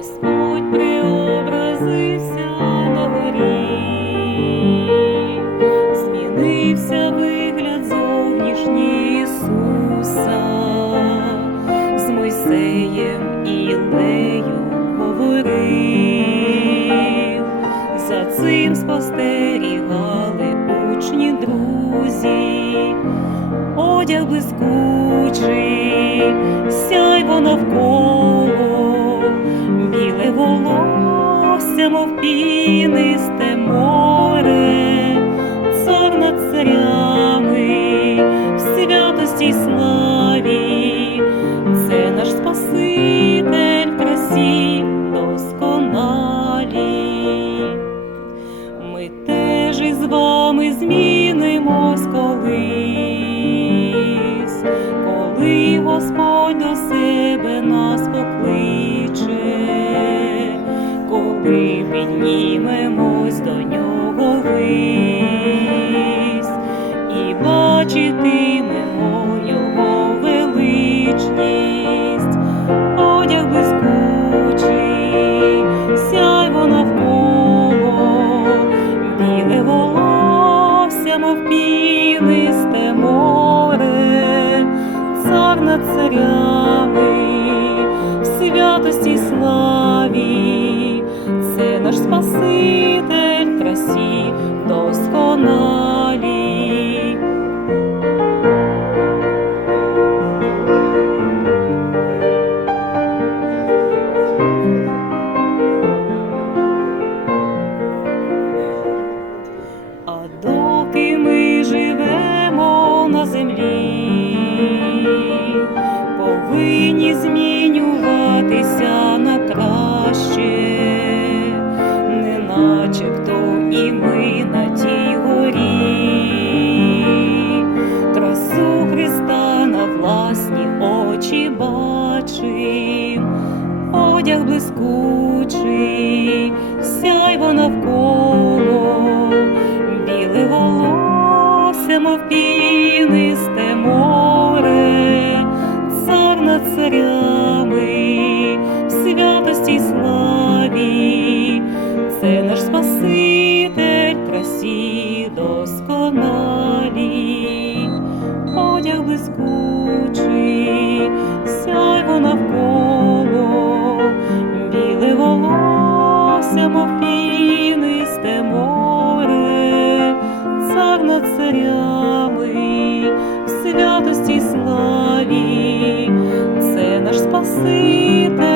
Господь преобразився на горі, змінився вигляд зовнішній Ісуса, з Мойсеєм і Ілею говорив, за цим спостерігали учні друзі, одяг блискучий, сяй навколо волосся, мов пінисте море, цар над царями, в святості й славі, це наш Спаситель красі досконалій. Ми теж із вами змінимось колись, коли Господь до коли піднімемось до нього вись і бачитимемо його величність, одяг блискучий, сяйво навколо, біле волосся, мов пінисте море, цар над царями, Спаситель красі досконалій. А доки ми живемо на землі, повинні змінюватися на тій горі, красу Христа на власні очі бачим, одяг блискучий, сяйво навколо, біле волосся, мов пінисте море, цар над царями, святості славі, це наш Спаситель досконалі, одяг блискучий, сяйво навколо, біле волосся, мов пінисте море, цар над царями, в святості славі, це наш Спаситель.